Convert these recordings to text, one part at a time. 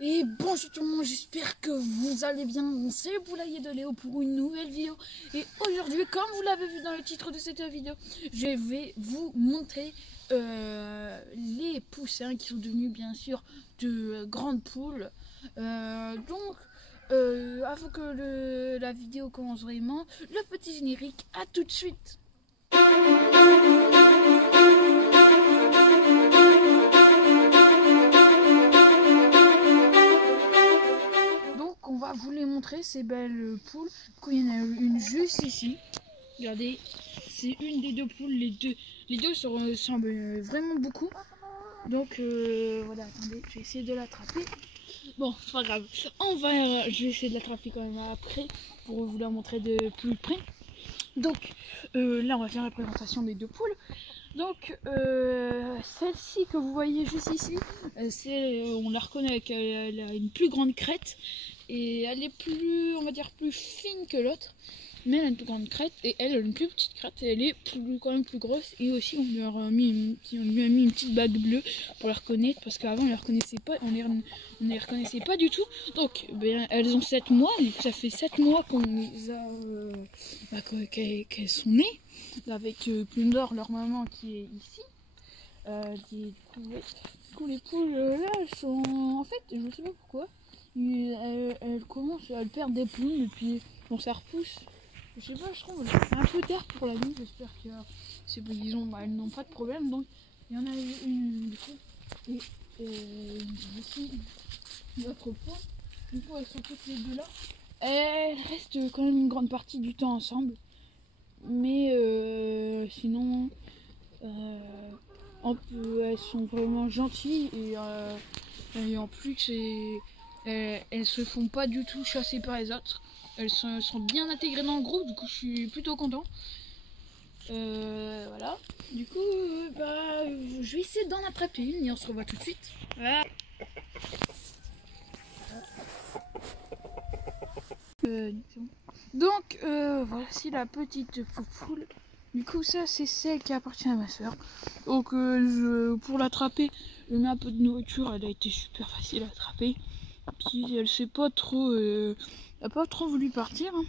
Et bonjour tout le monde, j'espère que vous allez bien. C'est le poulailler de Léo pour une nouvelle vidéo. Et aujourd'hui, comme vous l'avez vu dans le titre de cette vidéo, je vais vous montrer les poussins qui sont devenus bien sûr de grandes poules. Avant que la vidéo commence vraiment, le petit générique, à tout de suite. On va vous les montrer ces belles poules. Du coup, il y en a une juste ici. Regardez, c'est une des deux poules. Les deux se ressemblent vraiment beaucoup. Donc voilà, attendez, je vais essayer de l'attraper. Bon, c'est pas grave. Je vais essayer de l'attraper quand même après pour vous la montrer de plus près. Donc là, on va faire la présentation des deux poules. Donc celle-ci que vous voyez juste ici, on la reconnaît qu'elle a une plus grande crête et elle est plus, on va dire, plus fine que l'autre, mais elle a une plus grande crête et elle a une plus petite crête et elle est quand même plus grosse. Et aussi on lui a mis une petite bague bleue pour la reconnaître, parce qu'avant on les reconnaissait pas, on les reconnaissait pas du tout. Donc elles ont 7 mois, ça fait 7 mois qu'on les a qu'elles sont nées avec Plume d'Or, leur maman, qui est ici. Du coup, les poules là, elles sont, en fait, je sais pas pourquoi, elles commencent à perdre des plumes et puis bon, ça repousse. Je sais pas, je trouve c'est un peu tard pour la nuit. J'espère que elles n'ont pas de problème. Donc il y en a une du coup et ici l'autre point. Du coup, elles sont toutes les deux là. Elles restent quand même une grande partie du temps ensemble, mais sinon elles sont vraiment gentilles et en plus elles se font pas du tout chasser par les autres. Elles sont bien intégrées dans le groupe, du coup je suis plutôt content. Voilà, du coup je vais essayer d'en attraper une et on se revoit tout de suite. Voilà. Donc voici la petite poule. Du coup ça c'est celle qui appartient à ma soeur. Donc pour l'attraper, je mets un peu de nourriture. Elle a été super facile à attraper. Puis elle s'est pas trop, elle a pas trop voulu partir. Hein.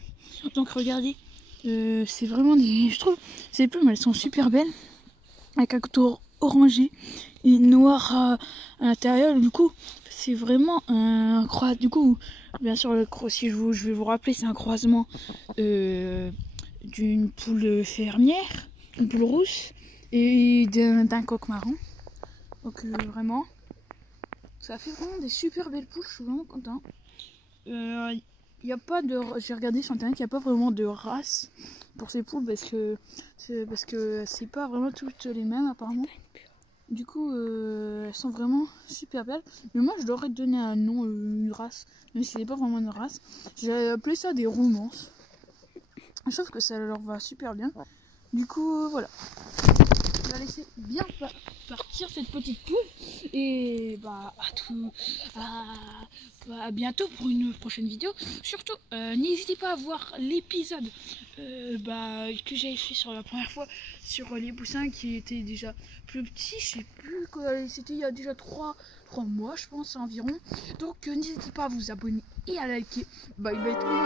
Donc regardez, c'est vraiment des, je trouve ces plumes elles sont super belles, avec un contour orangé et noir à l'intérieur. Du coup c'est vraiment un croisement. Du coup bien sûr si je vais vous rappeler, c'est un croisement d'une poule fermière, une poule rousse, et d'un coq marron. Donc vraiment, ça fait vraiment des super belles poules, je suis vraiment content. Il n'y a pas de, j'ai regardé sur internet, il n'y a pas vraiment de race pour ces poules parce que c'est pas vraiment toutes les mêmes apparemment. Du coup, elles sont vraiment super belles. Mais moi, je leur ai donné un nom, une race, même si c'est pas vraiment une race. J'ai appelé ça des romances. Je trouve que ça leur va super bien. Du coup, voilà. On va laisser bien partir cette petite poule. Et à bientôt pour une prochaine vidéo. Surtout, n'hésitez pas à voir l'épisode que j'avais fait sur la première fois sur les poussins qui étaient déjà plus petits. Je sais plus, c'était il y a déjà 3 mois, je pense, environ. Donc, n'hésitez pas à vous abonner et à liker. Bye bye tout le monde.